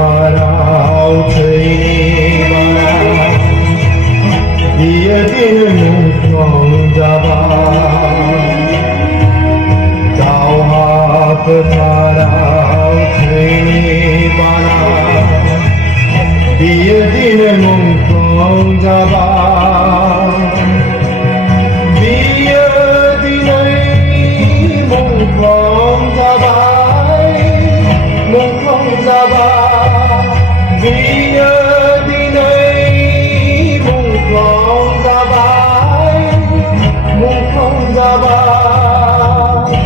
사랑 트이니마 이어지는 눈평 잡아 자오하트 사랑 트이니마 이어지는 눈평 잡아 이어지는 눈평 잡아 눈평 잡아 Viadinai mungkong zabay mungkong zabay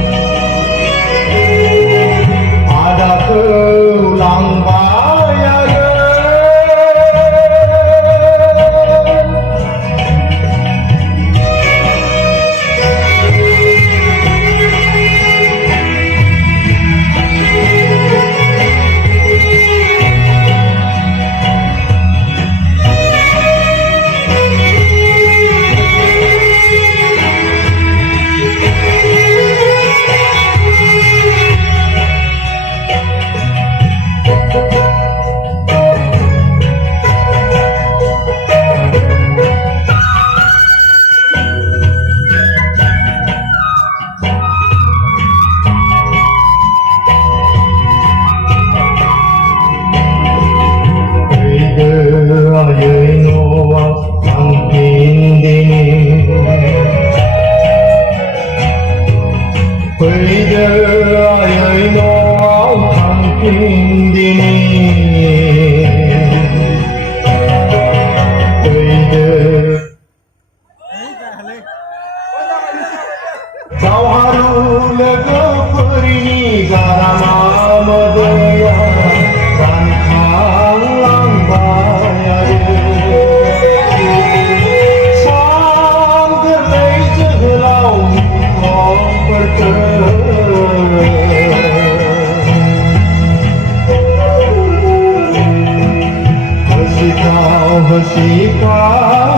ada keulang bayaran Ayoy Noah ang pindinig Pwede ayoy Noah ang pindinig Pwede Kau harus lega perini karena madaya dan halang bayar Sampai terlai jelau kau bertemu Besikau